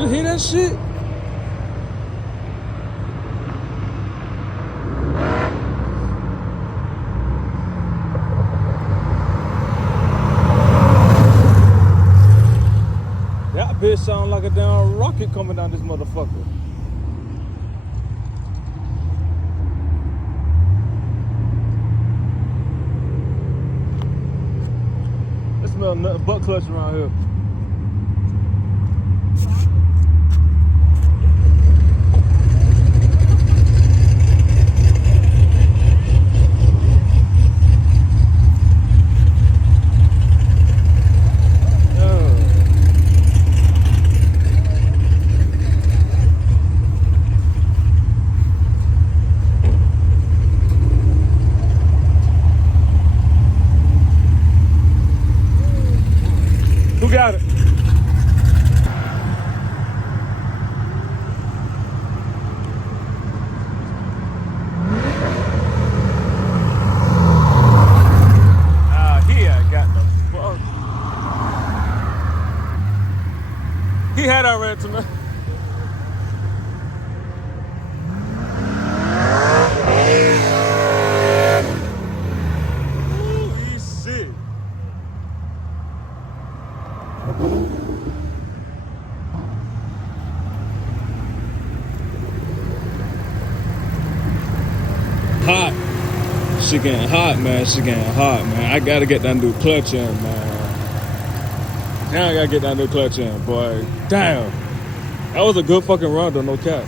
You hear that shit? That bitch sound like a damn rocket coming down this motherfucker. It smells nothing but clutch around here. Who got it? He ain't got no fuck. He had that red to me. Ooh, he's sick. Hot. She getting hot, man. She getting hot, man. I gotta get that new clutch in, man. Now I gotta get that new clutch in, boy. Damn. That was a good fucking run, though, no cap.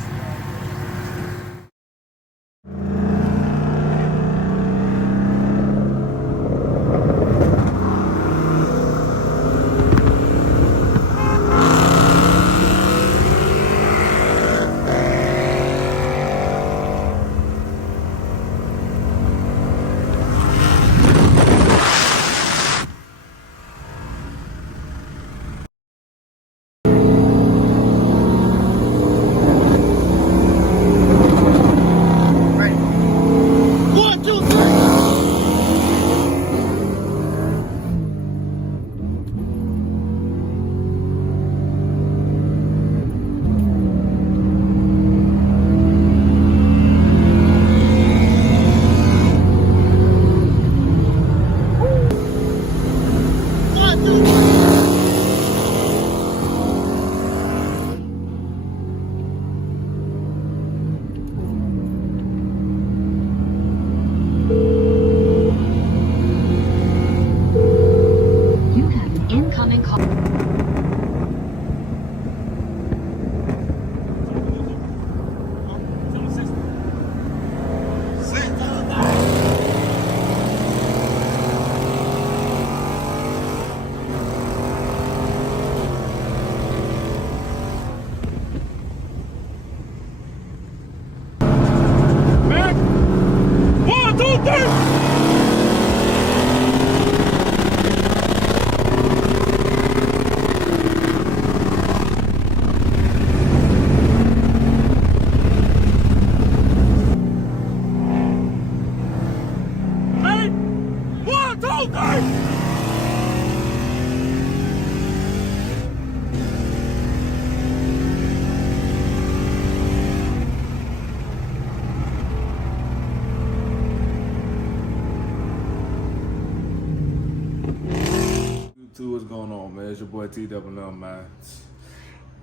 What's going on, man? It's your boy TWM, man.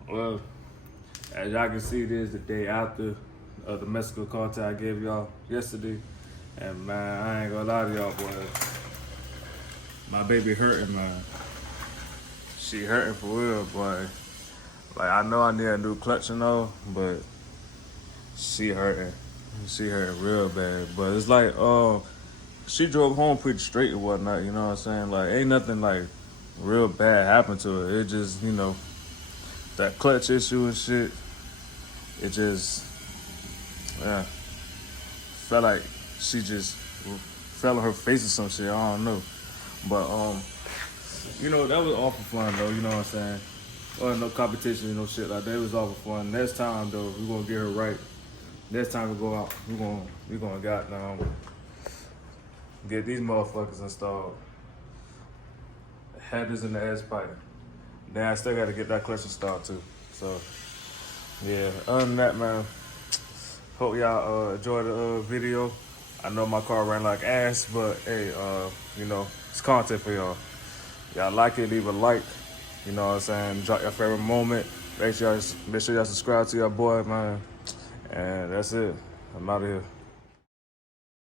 Well, as y'all can see, this is the day after the Mexico cartel I gave y'all yesterday. And man, I ain't gonna lie to y'all, boy. My baby hurting, man. She hurting for real, boy. Like, I know I need a new clutch and all, but she hurting. She hurting real bad. But it's like, she drove home pretty straight and whatnot, you know what I'm saying? Like, ain't nothing like real bad happened to her. It just, you know, that clutch issue and shit, it just, yeah, felt like she just fell on her face or some shit. I don't know. But, you know, that was awful fun, though, you know what I'm saying? No competition, no shit like that. It was awful fun. Next time, though, we're going to get her right. Next time we go out, we're gonna get these motherfuckers installed. Headers in the ass pipe. Then I still gotta get that clutch installed too. So yeah, other than that, man, hope y'all enjoy the video. I know my car ran like ass, but hey, you know, it's content for y'all. Y'all like it, leave a like. You know what I'm saying? Drop your favorite moment. Make sure y'all subscribe to your boy, man. And that's it. I'm out of here.